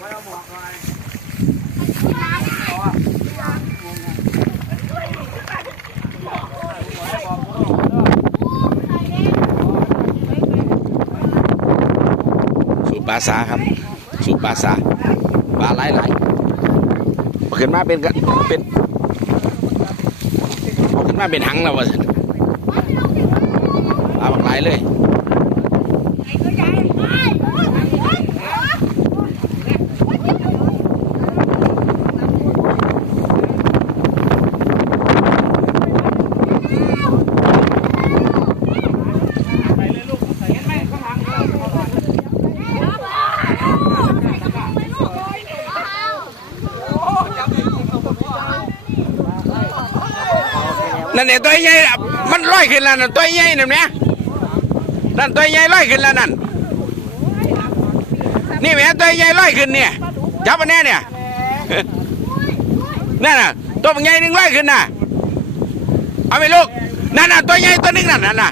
สูบปลาสาครับสูบปลาสาปลาหลายหลายๆขึ้นมาเป็นเป็นเขึ้นมาเป็นหังแล้ววะสิปลาบักหลายเลย นั่นเนี่ยตัวใหญ่น่ะมันลอยขึ้นแล้วนั่นตัวใหญ่นั่นเนี่ยนั่นตัวใหญ่ลอยขึ้นแล้วนั่นนี่แหม่ตัวใหญ่ลอยขึ้นเนี่ยจับมันแน่เนี่ยนั่นน่ะตัวใหญ่หนึ่งลอยขึ้นน่ะเอาไปลูกนั่นน่ะตัวใหญ่ตัวหนึงนั่นน่ะ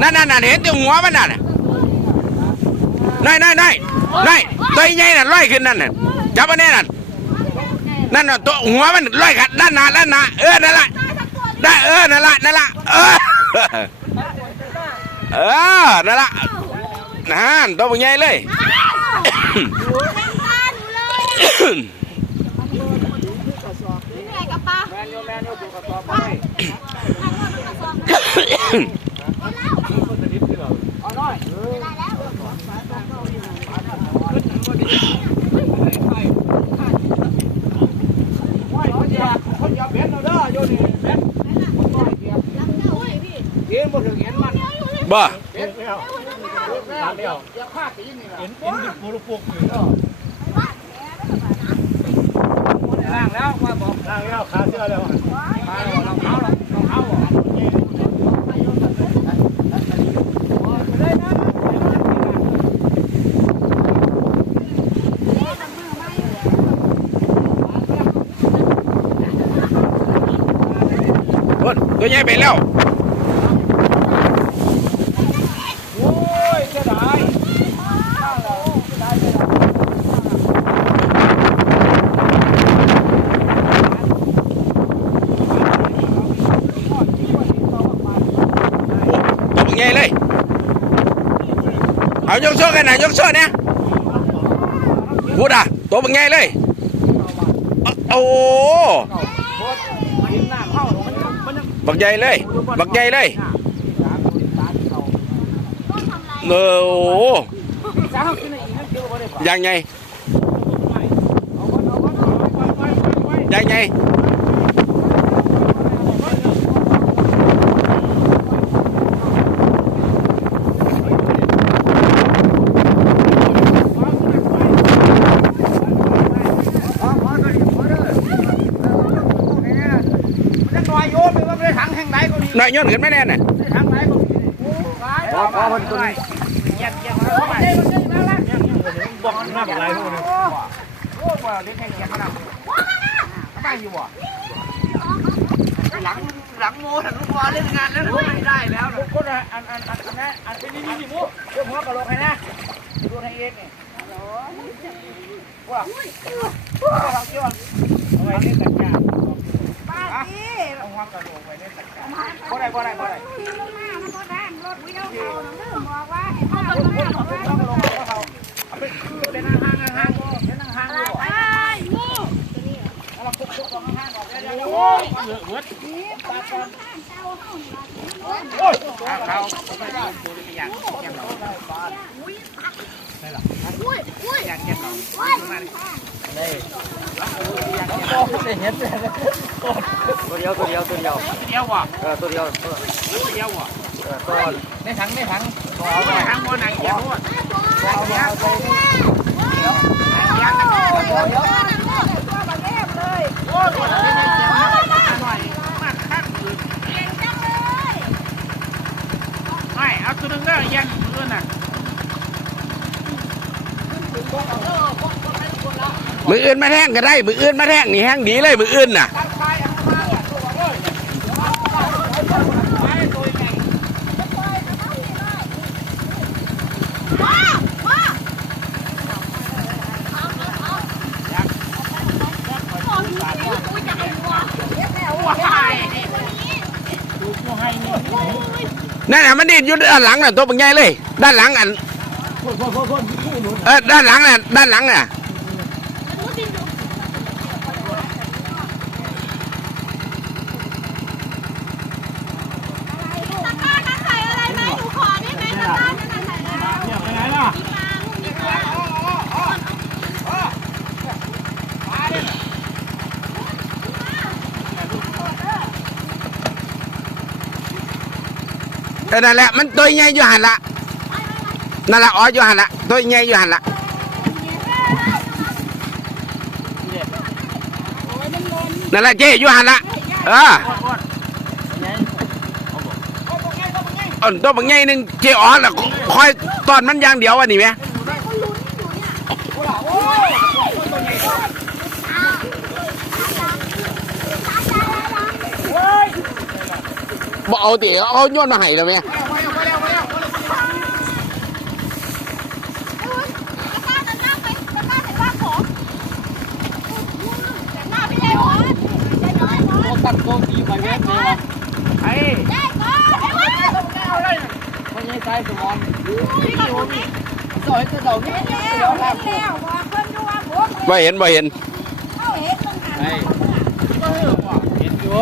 นั่นน่ะนั่นเห็นตัวหัวมันน่ะนั่นนั่นนั่นนั่นตัวใหญ่น่ะลอยขึ้นนั่นน่ะจับมันแน่นั่นนั่นน่ะตัวหัวมันลอยขัดด้านหน้าด้านหน้าเออนั่นแหละ ได้เออนั่นละนั่นละเออเออนั่นละนั่นตัวเป็นไงเลยคนอย่าเบ็ดเราเด้อโยนี่เบ็ดเยี่ยมบ่ถึงเห็นมันบ่เบ็ดแล้วเดียวอย่าฆ่าตีนี่ล่ะเห็นเห็นดิปูลูกปุกอยู่เนาะล่างแล้วว่าบอกล่างแล้วขาเสื้อแล้วขาแล้วรองเท้ารองเท้าบ่โอ้ยตัวใหญ่ไปแล้ว โอ้ยเสียดาย โอ้ตัวเป็นไงเลย เอายกโซ่กันนะยกโซ่เนี่ยพูดอะตัวเป็นไงเลยเอาโอ้กินน้ำเข้ามันมันบักใหญ่เลยบักใหญ่เลยเออโอ้สาวกินอีกนั่นเกี่ยวบ่ได้ยังไงยังไง จะต่อยโยนไป ว่าไปถังแห่งไหนก็ดีหน่อยย่นขึ้นไม่แน่น่ะถังไหนก็ดีพอพอมันตัวนี้เย็นเย็นมาแล้วบอกหน้าเป็นไรพวกนี้โอ้บ่เด็กแค่เขียนมาแล้วทำไมอยู่บ่หลังหลังโมหลังลูกบอลเล่นงานแล้วไม่ได้แล้วก็อันอันอันอันนั้นอันนี้นี่นี่มูเดี๋ยวหัวกระโหลกให้นะดูให้เองนี่ว้าเราเกี่ยวเอาไว้ในตะกร้าป้าจี เอาหัวกระโหลกไว้ในตะกร้าบ่ได้บ่ได้บ่ได้ที่ลงมามันก็ได้รถวิ่งเอาเขาเรื่องบอกว่าไอ้พ่อเอามันไปมาบอกว่าเอาไปคือเป็นห่างห่างเป็นห่างอยู่ไอ้งูเราคุกคุกห่างออกได้แล้วโอ้ยเหลือเวิร์ด เขาไม่ได้ดูไม่อยากแก้มเราอุ้ยอุ้ยอยากแก้มเราอุ้ยตัวเดียวตัวเดียวตัวเดียวเดียวว่ะเออตัวเดียวตัวเดียวว่ะเออตัวในถังในถังเอาไปถังบนไหนเดียวว่ะเอาไปเอาไปอยากจะโอ้ยตัวนั้นโง่ตัวแบบแง่เลยโอ้ยคนละเดียวหน่อยมาข้างอื่น เก่งจังเลย ไม่เอาตัวนึงได้ยังมือน่ะมืออื่นมาแท่งก็ได้ มืออื่นมาแท่งนี่แห้งดีเลยมืออื่นน่ะ ว้าว้า นั่นน่ะ มันนี่อยู่ด้านหลังน่ะตัวเป็นไงเลย ด้านหลังอันคนคนคนคนผู้หนุนเออด้านหลังน่ะด้านหลังน่ะตะกร้านั้นใส่อะไรไหมหนูขอได้ไหมตะกร้านั้นใส่อะไร เนี่ยไปไหนล่ะ มีปลาลูกมีปลา เออนั่นแหละมันตัวใหญ่อยู่หันละนั่นละอ๋ออยู่หันละตัวใหญ่อยู่หันละนั่นแหละเจ๊อยู่หันละเอออันตัวบางใหญ่หนึ่งเจ๊อ๋อละคอยตอนมันอย่างเดียววะนี่ไหม บอกเอาติเอาโยนมาให้แล้วแม่ตะกร้านั้นนั่งไปตะกร้าใส่ว่าของหน้าพี่ใหญ่หมอนใหญ่น้อยหมอนตัดโกตีไปเวทเลยไอ้ใหญ่ก่อนไอ้วะไม่ใช่ใช้สมองพี่ก็รู้นี่สอยตัวเดานี่เห็นแล้วเห็นแล้วบอกเพิ่นดูว่าผมบ่เห็นบ่เห็นเข้าเห็นตรงนั้นไอ้เห็นอยู่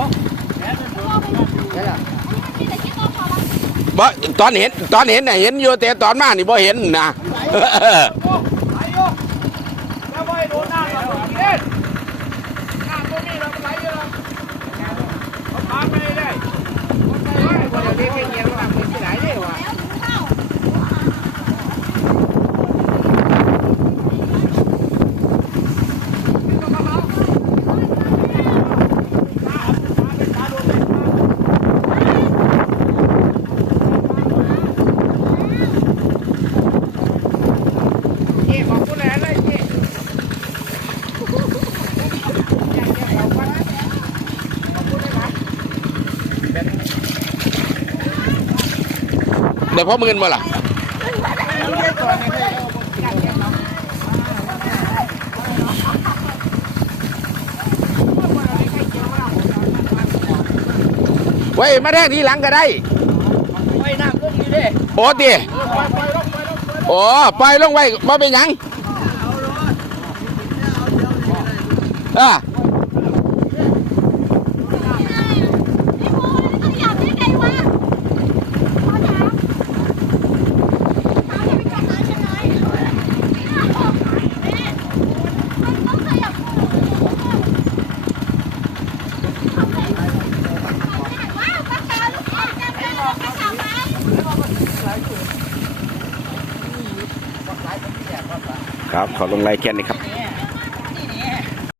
บ่ตอนเห็นตอนเห็นน่ะเห็นอยู่แต่ตอนมานี่บ่เห็นนะไอ้โยแล้วไปโดนหน้าเราเล่นหน้าตัวนี้เราไหลเยอะเขาพาไปได้คนไปได้คนเดียวเด็กเงี้ยเราไปที่ไหนได้วะ แล้วหนูเข้า เจ๊ขอบคุณเลยเลยเจ๊ เดี๋ยวพ่อมือนบ่ล่ะไว้มาแรกทีหลังก็ได้ไปน้ำก็ดีเด้โอ้ตีไปไปลงไปลงไปโอ้ปล่อยลงไว้บ่เป็นยังอ่า ไอ้โมนี่ต้องอยากได้ไงวะขอถามถามจะไปจอดร้านฉันเลยมันต้องขยับว้าวปากกาลูกแก้วจะไปลงปากกาไหม ครับขอลงไลค์แค่นี้ครับ